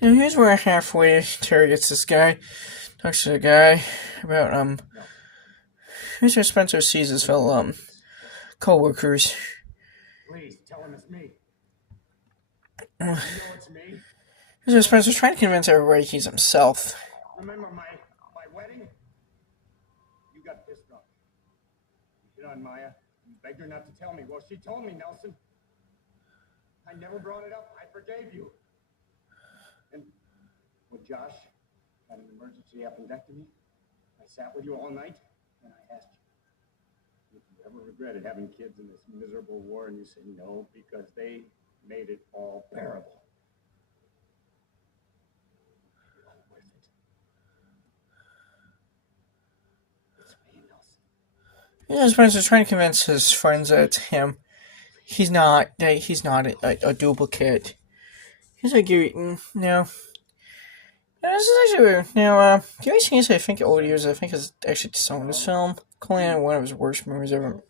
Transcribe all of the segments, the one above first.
Here's where halfway interrogates this guy, talks to the guy about, Mr. Spencer sees his fellow, co-workers. Please, tell him it's me. You know it's me? Mr. Spencer's trying to convince everybody he's himself. Remember my wedding? You got pissed off. You hit on Maya. You begged her not to tell me. Well, she told me, Nelson. I never brought it up. I forgave you. And when Josh had an emergency appendectomy, I sat with you all night and I asked you if you ever regretted having kids in this miserable war, and you said no because they made it all bearable. All worth it. It's me, Nelson. Spencer's trying to convince his friends that it's him. He's not a duplicate. He's like, no. This is actually weird. Now, Gary Sinise, I think over the years, I think has actually disowned this film, calling it one of his worst movies ever.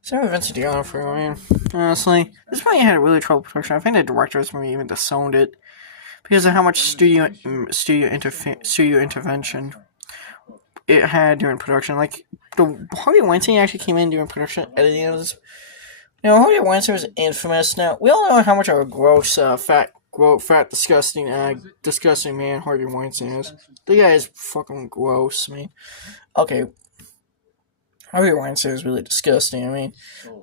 Sarah Vincent D'Onofrio, I mean, honestly, this probably had a really troubled production. I think the director of this movie even disowned it because of how much studio intervention it had during production. Like, the Harvey Weinstein actually came in during production editing of this. Harvey Weinstein was infamous. Now, we all know how much of a gross, fat, disgusting man Harvey Weinstein is. The guy is fucking gross. I mean, okay, Harvey Weinstein is really disgusting. I mean,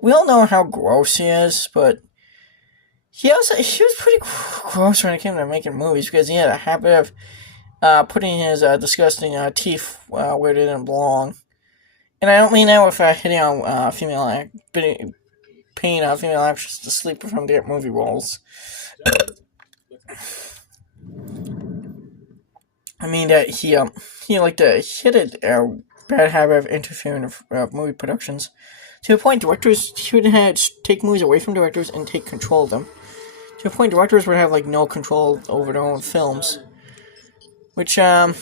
we all know how gross he is, but he was pretty gross when it came to making movies because he had a habit of putting his disgusting teeth where they didn't belong. And I don't mean that with hitting on paying female actresses to sleep from their movie roles. I mean that he had a bad habit of interfering with movie productions. To the point, he would take movies away from directors and take control of them. To the point, directors would have no control over their own films, which Harvey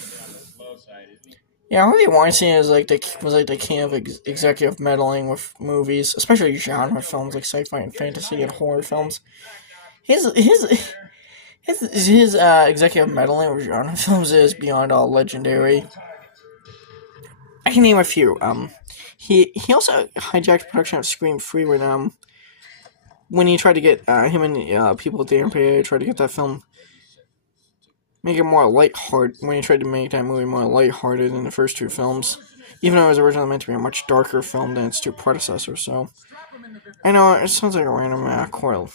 Weinstein was the king of executive meddling with movies, especially genre films like sci-fi and fantasy and horror films. His executive meddling with genre films is beyond all legendary. I can name a few. He also hijacked production of Scream 3 when he tried to get him and people at the Empire tried to get that film make it more lighthearted. When he tried to make that movie more lighthearted than the first two films, even though it was originally meant to be a much darker film than its two predecessors. So I know it sounds like a random quarrel.